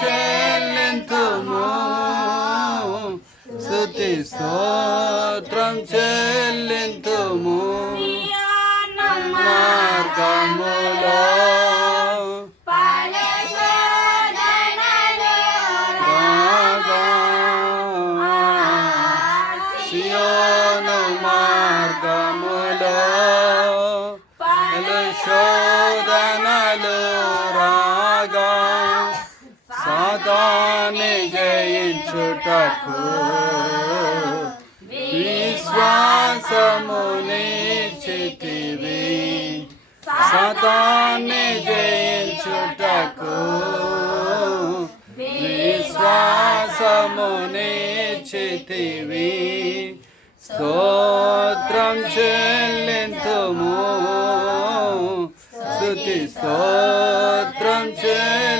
చెల్లింతుము స్తుతి స్తోత్రం చెల్లింతుము. మార్గములో రాగా సియోను మార్గం జయించుటకు విశ్వాసముని చితివి సాతాన్ని జయించుటకు విశ్వాసముని చితివి స్తోత్రం చెల్లింతుము. స్తుతి స్తోత్రం చెల్లి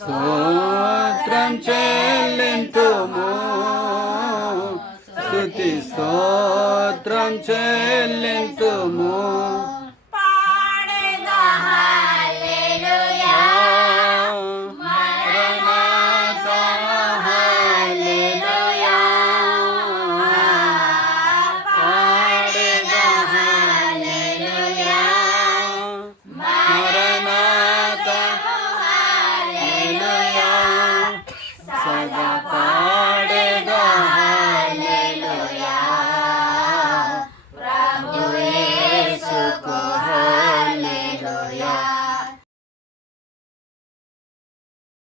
స్తోత్రం చెల్లింతుము. స్తుతి స్తోత్రం చెల్లింతుము.